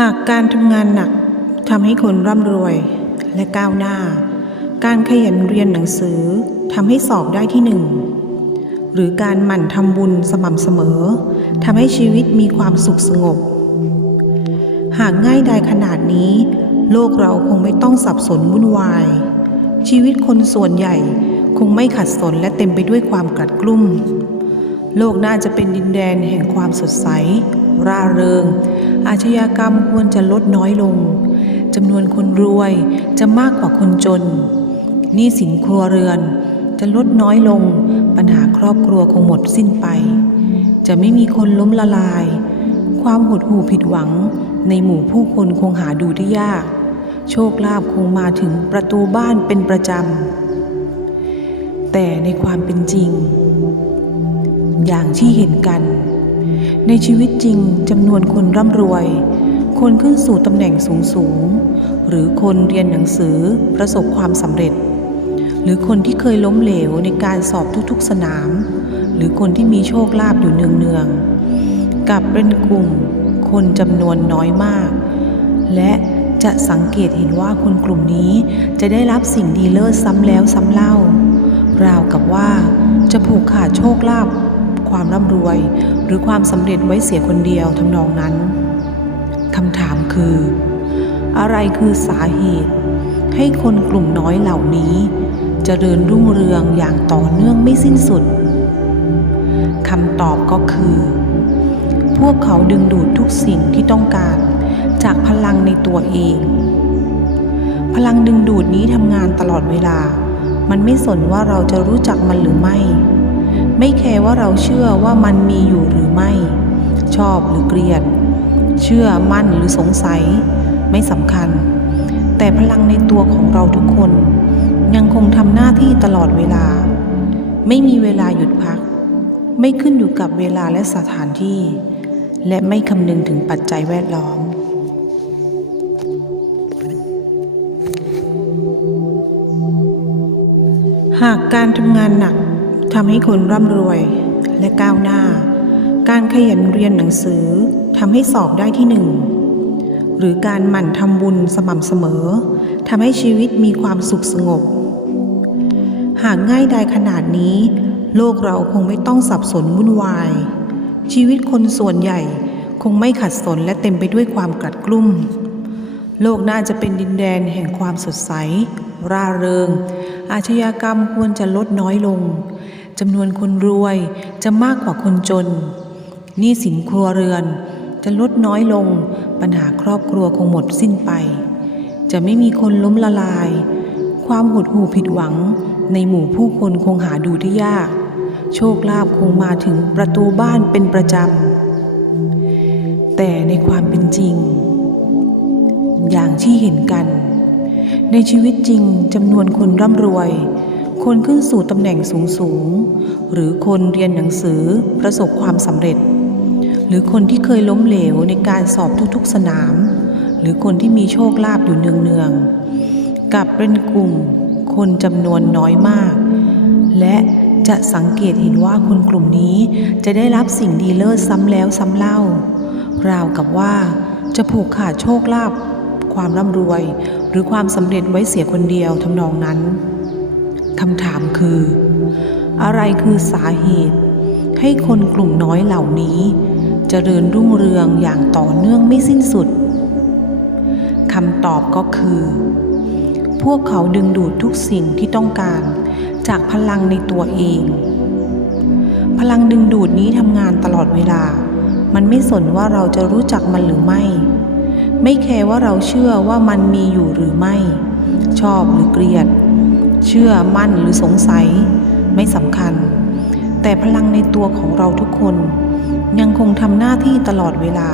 หากการทำงานหนักทำให้คนร่ำรวยและก้าวหน้า การขยันเรียนหนังสือทำให้สอบได้ที่หนึ่ง หรือการหมั่นทำบุญสม่ำเสมอทำให้ชีวิตมีความสุขสงบ หากง่ายดายขนาดนี้ โลกเราคงไม่ต้องสับสนวุ่นวาย ชีวิตคนส่วนใหญ่คงไม่ขัดสนและเต็มไปด้วยความกลัดกลุ้ม โลกน่าจะเป็นดินแดนแห่งความสดใส ร่าเริง อาชญากรรมควรจะลดน้อยลงจำนวนคนรวยจะมากกว่าคนจนหนี้สินครัวเรือน จะลดน้อยลง ปัญหาครอบครัวคงหมดสิ้นไป จะไม่มีคนล้มละลาย ความหดหู่ผิดหวัง ในหมู่ผู้คนคงหาดูได้ยาก โชคลาภคงมาถึงประตูบ้านเป็นประจำแต่ในความเป็นจริง อย่างที่เห็นกัน ในชีวิตจริงจำนวนคนร่ำรวย คนขึ้นสู่ตำแหน่งสูงสูง หรือคนเรียนหนังสือประสบความสำเร็จ หรือคนที่เคยล้มเหลวในการสอบทุกๆสนาม หรือคนที่มีโชคลาภอยู่เนืองๆกับเป็นกลุ่ม คนจำนวนน้อยมาก และจะสังเกตเห็นว่าคนกลุ่มนี้จะได้รับสิ่งดีเลิศซ้ำแล้วซ้ำเล่าราวกับว่าจะผูกขาดโชคลาภ ความร่ำรวย หรือความสำเร็จไว้เสียคนเดียวทำนองนั้นคำถามคือ อะไรคือสาเหตุ ให้คนกลุ่มน้อยเหล่านี้จเจริญรุ่งเรืองอย่างต่อเนื่องไม่สิ้นสุดคำตอบก็คือ พวกเขาดึงดูดทุกสิ่งที่ต้องการจากพลังในตัวเอง พลังดึงดูดนี้ทำงานตลอดเวลา มันไม่สนว่าเราจะรู้จักมันหรือไม่ ไม่แคร์ว่าเราเชื่อว่ามันมีอยู่หรือไม่ ชอบหรือเกลียด เชื่อมั่นหรือสงสัย ไม่สำคัญ แต่พลังในตัวของเราทุกคน ยังคงทำหน้าที่ตลอดเวลา ไม่มีเวลาหยุดพัก ไม่ขึ้นอยู่กับเวลาและสถานที่ และไม่คำนึงถึงปัจจัยแวดล้อมหากการทำงานหนัก ทำให้คนร่ำรวยและก้าวหน้า การขยันเรียนหนังสือทำให้สอบได้ที่หนึ่ง หรือการหมั่นทำบุญสม่ำเสมอทำให้ชีวิตมีความสุขสงบ หากง่ายดายขนาดนี้ โลกเราคงไม่ต้องสับสนวุ่นวาย ชีวิตคนส่วนใหญ่คงไม่ขัดสนและเต็มไปด้วยความกลัดกลุ้มโลกน่าจะเป็นดินแดนแห่งความสดใส ร่าเริง อาชญากรรมควรจะลดน้อยลง จำนวนคนรวยจะมากกว่าคนจนหนี้สินครัวเรือน จะลดน้อยลง ปัญหาครอบครัวคงหมดสิ้นไป จะไม่มีคนล้มละลาย ความหดหู่ผิดหวัง ในหมู่ผู้คนคงหาดูได้ยาก โชคลาภคงมาถึงประตูบ้านเป็นประจำ แต่ในความเป็นจริง อย่างที่เห็นกัน ในชีวิตจริงจำนวนคนร่ำรวย คนขึ้นสู่ตำแหน่งสูงสูง หรือคนเรียนหนังสือประสบความสำเร็จ หรือคนที่เคยล้มเหลวในการสอบทุกๆสนาม หรือคนที่มีโชคลาภอยู่เนืองๆกับเป็นกลุ่ม คนจำนวนน้อยมาก และจะสังเกตเห็นว่าคนกลุ่มนี้จะได้รับสิ่งดีเลิศซ้ำแล้วซ้ำเล่า ราวกับว่าจะผูกขาดโชคลาภความร่ำรวย หรือความสำเร็จไว้เสียคนเดียวทำนองนั้น คำถามคือ อะไรคือสาเหตุ ให้คนกลุ่มน้อยเหล่านี้จเจริญรุ่งเรืองอย่างต่อเนื่องไม่สิ้นสุดคำตอบก็คือ พวกเขาดึงดูดทุกสิ่งที่ต้องการจากพลังในตัวเอง พลังดึงดูดนี้ทำงานตลอดเวลา มันไม่สนว่าเราจะรู้จักมันหรือไม่ ไม่แคร์ว่าเราเชื่อว่ามันมีอยู่หรือไม่ ชอบหรือเกลียด เชื่อมั่นหรือสงสัยไม่สำคัญ แต่พลังในตัวของเราทุกคน ยังคงทำหน้าที่ตลอดเวลา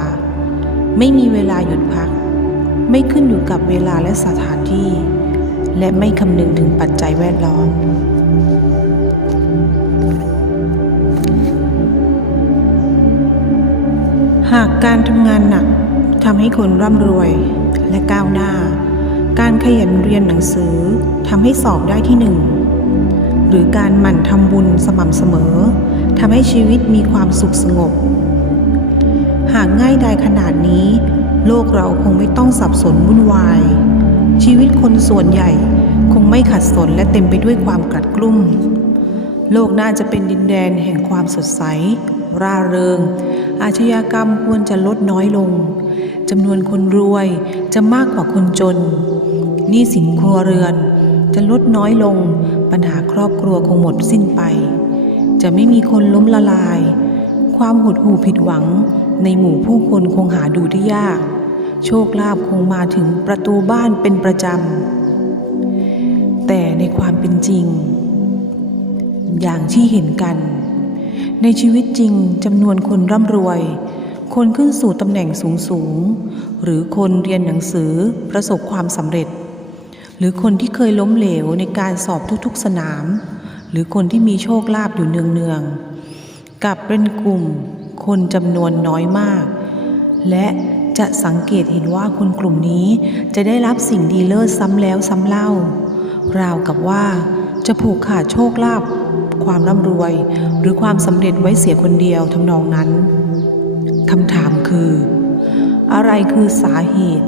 ไม่มีเวลาหยุดพัก ไม่ขึ้นอยู่กับเวลาและสถานที่ และไม่คำนึงถึงปัจจัยแวดล้อมหากการทำงานหนักทำให้คนร่ำรวยและก้าวหน้า การขยันเรียนหนังสือทำให้สอบได้ที่หนึ่ง หรือการหมั่นทำบุญสม่ำเสมอทำให้ชีวิตมีความสุขสงบ หากง่ายดายขนาดนี้ โลกเราคงไม่ต้องสับสนวุ่นวาย ชีวิตคนส่วนใหญ่คงไม่ขัดสนและเต็มไปด้วยความกลัดกลุ้ม โลกน่าจะเป็นดินแดนแห่งความสดใส ร่าเริง อาชญากรรมควรจะลดน้อยลงจำนวนคนรวยจะมากกว่าคนจนหนี้สินครัวเรือน จะลดน้อยลง ปัญหาครอบครัวคงหมดสิ้นไป จะไม่มีคนล้มละลาย ความหดหู่ผิดหวัง ในหมู่ผู้คนคงหาดูได้ยาก โชคลาภคงมาถึงประตูบ้านเป็นประจำแต่ในความเป็นจริง อย่างที่เห็นกัน ในชีวิตจริงจำนวนคนร่ำรวย คนขึ้นสู่ตำแหน่งสูงสูง หรือคนเรียนหนังสือประสบความสำเร็จ หรือคนที่เคยล้มเหลวในการสอบทุกๆสนาม หรือคนที่มีโชคลาภอยู่เนืองๆกับเป็นกลุ่ม คนจำนวนน้อยมาก และจะสังเกตเห็นว่าคนกลุ่มนี้จะได้รับสิ่งดีเลิศซ้ำแล้วซ้ำเล่าราวกับว่า จะผูกขาดโชคลาภความร่ำรวย หรือความสำเร็จไว้เสียคนเดียวทำนองนั้นคำถามคือ อะไรคือสาเหตุ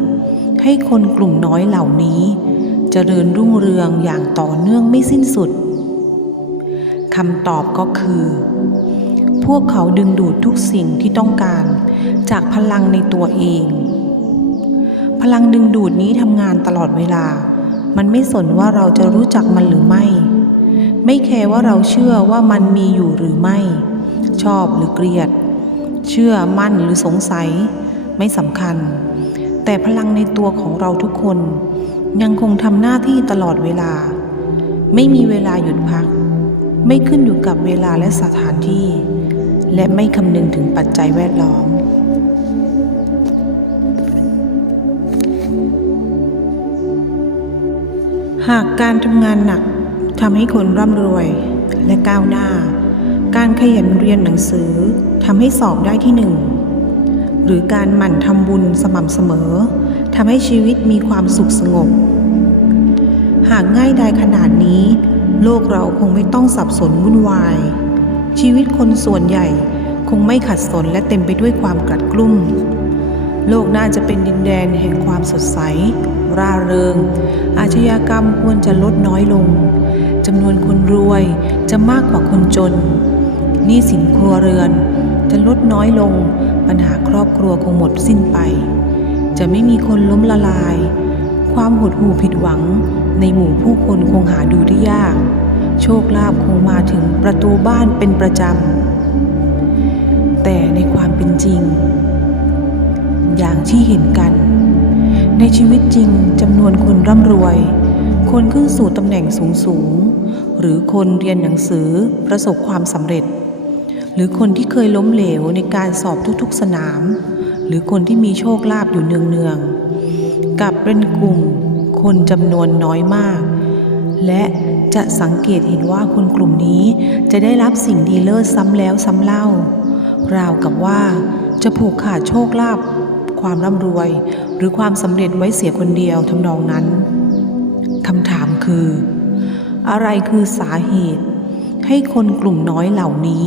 ให้คนกลุ่มน้อยเหล่านี้เจริญรุ่งเรืองอย่างต่อเนื่องไม่สิ้นสุดคำตอบก็คือ พวกเขาดึงดูดทุกสิ่งที่ต้องการ จากพลังในตัวเอง พลังดึงดูดนี้ทำงานตลอดเวลา มันไม่สนว่าเราจะรู้จักมันหรือไม่ ไม่แคร์ว่าเราเชื่อว่ามันมีอยู่หรือไม่ ชอบหรือเกลียด เชื่อมั่นหรือสงสัย ไม่สำคัญ แต่พลังในตัวของเราทุกคน ยังคงทำหน้าที่ตลอดเวลา ไม่มีเวลาหยุดพัก ไม่ขึ้นอยู่กับเวลาและสถานที่ และไม่คำนึงถึงปัจจัยแวดล้อม หากการทำงานหนักทำให้คนร่ำรวยและก้าวหน้า การขยันเรียนหนังสือทำให้สอบได้ที่หนึ่ง หรือการหมั่นทำบุญสม่ำเสมอทำให้ชีวิตมีความสุขสงบ หากง่ายดายขนาดนี้ โลกเราคงไม่ต้องสับสนวุ่นวาย ชีวิตคนส่วนใหญ่คงไม่ขัดสนและเต็มไปด้วยความกลัดกลุ้มโลกน่าจะเป็นดินแดนแห่งความสดใส ร่าเริง อาชญากรรมควรจะลดน้อยลงจำนวนคนรวยจะมากกว่าคนจนหนี้สินครัวเรือน จะลดน้อยลง ปัญหาครอบครัวคงหมดสิ้นไป จะไม่มีคนล้มละลาย ความหดหู่ผิดหวัง ในหมู่ผู้คนคงหาดูได้ยาก โชคลาภคงมาถึงประตูบ้านเป็นประจำ แต่ในความเป็นจริง อย่างที่เห็นกัน ในชีวิตจริงจำนวนคนร่ำรวย คนขึ้นสู่ตำแหน่งสูงสูงๆหรือคนเรียนหนังสือประสบความสำเร็จ หรือคนที่เคยล้มเหลวในการสอบทุกๆสนาม หรือคนที่มีโชคลาภอยู่เนืองๆกับเป็นกลุ่ม คนจำนวนน้อยมาก และจะสังเกตเห็นว่าคนกลุ่มนี้จะได้รับสิ่งดีเลิศซ้ำแล้วซ้ำเล่าราวกับว่าจะผูกขาดโชคลาภ ความร่ำรวย หรือความสำเร็จไว้เสียคนเดียวทำนองนั้นคำถามคือ อะไรคือสาเหตุ ให้คนกลุ่มน้อยเหล่านี้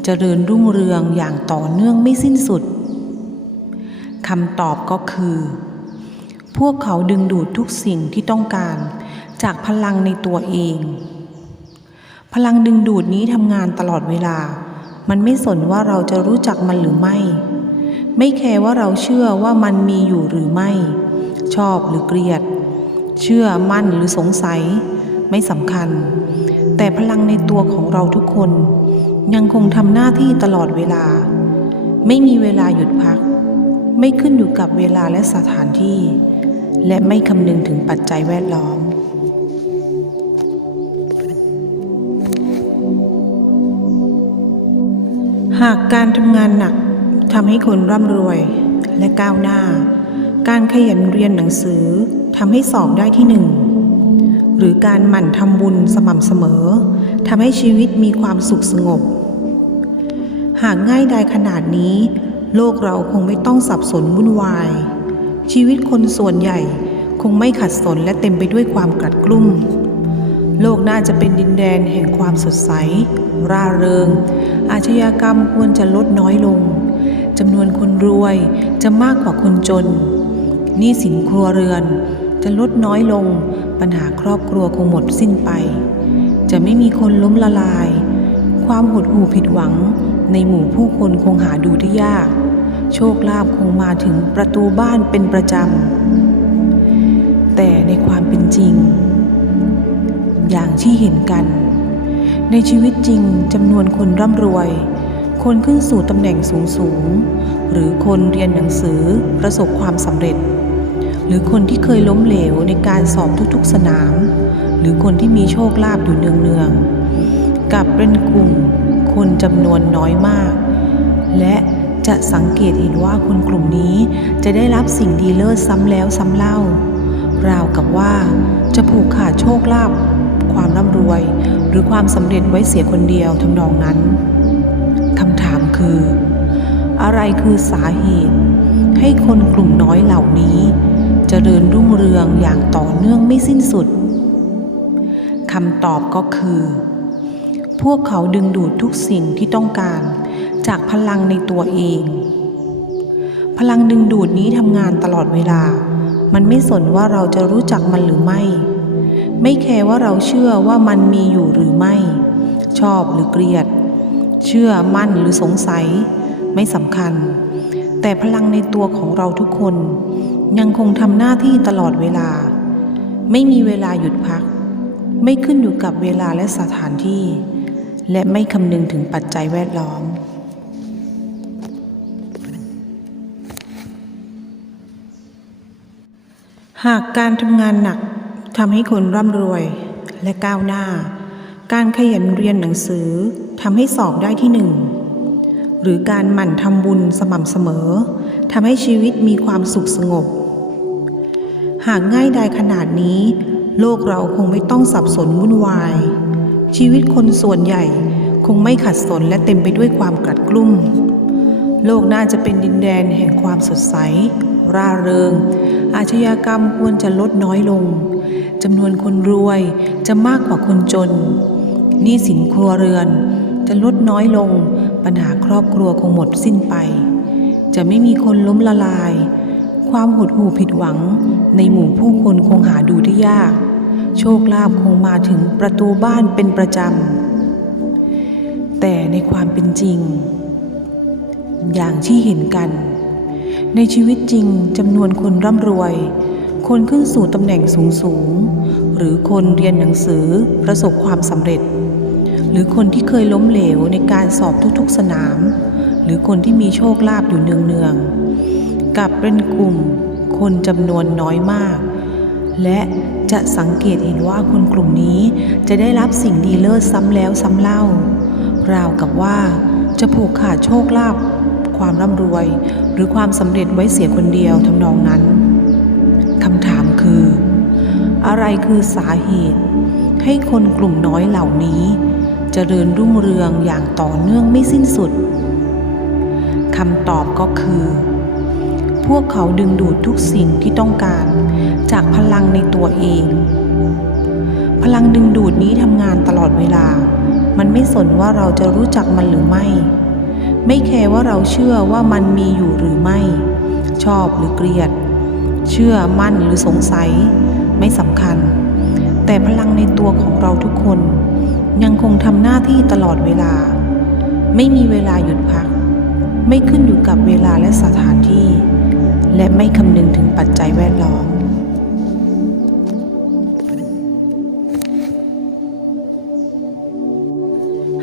จเจริญรุ่งเรืองอย่างต่อเนื่องไม่สิ้นสุดคำตอบก็คือ พวกเขาดึงดูดทุกสิ่งที่ต้องการจากพลังในตัวเอง พลังดึงดูดนี้ทำงานตลอดเวลา มันไม่สนว่าเราจะรู้จักมันหรือไม่ ไม่แคร์ว่าเราเชื่อว่ามันมีอยู่หรือไม่ ชอบหรือเกลียด เชื่อมั่นหรือสงสัย ไม่สำคัญ แต่พลังในตัวของเราทุกคน ยังคงทำหน้าที่ตลอดเวลา ไม่มีเวลาหยุดพัก ไม่ขึ้นอยู่กับเวลาและสถานที่ และไม่คำนึงถึงปัจจัยแวดล้อมหากการทำงานหนัก ทำให้คนร่ำรวยและก้าวหน้า การขยันเรียนหนังสือทำให้สอบได้ที่หนึ่ง หรือการหมั่นทำบุญสม่ำเสมอทำให้ชีวิตมีความสุขสงบ หากง่ายดายขนาดนี้ โลกเราคงไม่ต้องสับสนวุ่นวาย ชีวิตคนส่วนใหญ่คงไม่ขัดสนและเต็มไปด้วยความกลัดกลุ้ม โลกน่าจะเป็นดินแดนแห่งความสดใส ร่าเริง อาชญากรรมควรจะลดน้อยลง จำนวนคนรวยจะมากกว่าคนจนหนี้สินครัวเรือนจะลดน้อยลงปัญหาครอบครัวคงหมดสิ้นไป จะไม่มีคนล้มละลาย ความหดหู่ผิดหวัง ในหมู่ผู้คนคงหาดูได้ยาก โชคลาภคงมาถึงประตูบ้านเป็นประจำ แต่ในความเป็นจริง อย่างที่เห็นกัน ในชีวิตจริงจำนวนคนร่ำรวย คนขึ้นสู่ตำแหน่งสูงสูง หรือคนเรียนหนังสือประสบความสำเร็จ หรือคนที่เคยล้มเหลวในการสอบทุกๆสนาม หรือคนที่มีโชคลาภอยู่เนืองๆกับเป็นกลุ่ม คนจำนวนน้อยมาก และจะสังเกตเห็นว่าคนกลุ่มนี้จะได้รับสิ่งดีเลิศซ้ำแล้วซ้ำเล่า ราวกับว่าจะผูกขาดโชคลาภความร่ำรวย หรือความสำเร็จไว้เสียคนเดียวทำนองนั้น คือ อะไรคือสาเหตุ ให้คนกลุ่มน้อยเหล่านี้จเจริญรุ่งเรืองอย่างต่อเนื่องไม่สิ้นสุดคำตอบก็คือ พวกเขาดึงดูดทุกสิ่งที่ต้องการจากพลังในตัวเอง พลังดึงดูดนี้ทำงานตลอดเวลา มันไม่สนว่าเราจะรู้จักมันหรือไม่ ไม่แคร์ว่าเราเชื่อว่ามันมีอยู่หรือไม่ ชอบหรือเกลียด เชื่อมั่นหรือสงสัยไม่สำคัญ แต่พลังในตัวของเราทุกคน ยังคงทำหน้าที่ตลอดเวลา ไม่มีเวลาหยุดพัก ไม่ขึ้นอยู่กับเวลาและสถานที่ และไม่คำนึงถึงปัจจัยแวดล้อมหากการทำงานหนักทำให้คนร่ำรวยและก้าวหน้า การขยันเรียนหนังสือทำให้สอบได้ที่หนึ่งหรือการหมั่นทำบุญสม่ำเสมอทำให้ชีวิตมีความสุขสงบ หากง่ายดายขนาดนี้ โลกเราคงไม่ต้องสับสนวุ่นวาย ชีวิตคนส่วนใหญ่คงไม่ขัดสนและเต็มไปด้วยความกลัดกลุ้มโลกน่าจะเป็นดินแดนแห่งความสดใส ร่าเริง อาชญากรรมควรจะลดน้อยลงจำนวนคนรวยจะมากกว่าคนจน หนี้สินครัวเรือน จะลดน้อยลง ปัญหาครอบครัวคงหมดสิ้นไป จะไม่มีคนล้มละลาย ความหดหู่ผิดหวัง ในหมู่ผู้คนคงหาดูได้ยาก โชคลาภคงมาถึงประตูบ้านเป็นประจำ แต่ในความเป็นจริง อย่างที่เห็นกัน ในชีวิตจริงจำนวนคนร่ำรวยคนขึ้นสู่ตำแหน่งสูงสูงๆหรือคนเรียนหนังสือประสบความสำเร็จ หรือคนที่เคยล้มเหลวในการสอบทุกๆสนาม หรือคนที่มีโชคลาภอยู่เนืองๆกลับเป็นกลุ่มคนจำนวนน้อยมาก และจะสังเกตเห็นว่าคนกลุ่มนี้จะได้รับสิ่งดีเลิศซ้ำแล้วซ้ำเล่า ราวกับว่าจะผูกขาดโชคลาภความร่ำรวย หรือความสำเร็จไว้เสียคนเดียวทำนองนั้นคำถามคือ อะไรคือสาเหตุ ให้คนกลุ่มน้อยเหล่านี้ เจริญรุ่งเรืองอย่างต่อเนื่องไม่สิ้นสุดคำตอบก็คือ พวกเขาดึงดูดทุกสิ่งที่ต้องการ จากพลังในตัวเอง พลังดึงดูดนี้ทำงานตลอดเวลา มันไม่สนว่าเราจะรู้จักมันหรือไม่ ไม่แคร์ว่าเราเชื่อว่ามันมีอยู่หรือไม่ ชอบหรือเกลียด เชื่อมั่นหรือสงสัย ไม่สำคัญ แต่พลังในตัวของเราทุกคน ยังคงทำหน้าที่ตลอดเวลา ไม่มีเวลาหยุดพัก ไม่ขึ้นอยู่กับเวลาและสถานที่ และไม่คำนึงถึงปัจจัยแวดล้อม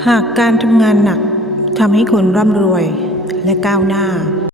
หากการทำงานหนักทำให้คนร่ำรวยและก้าวหน้า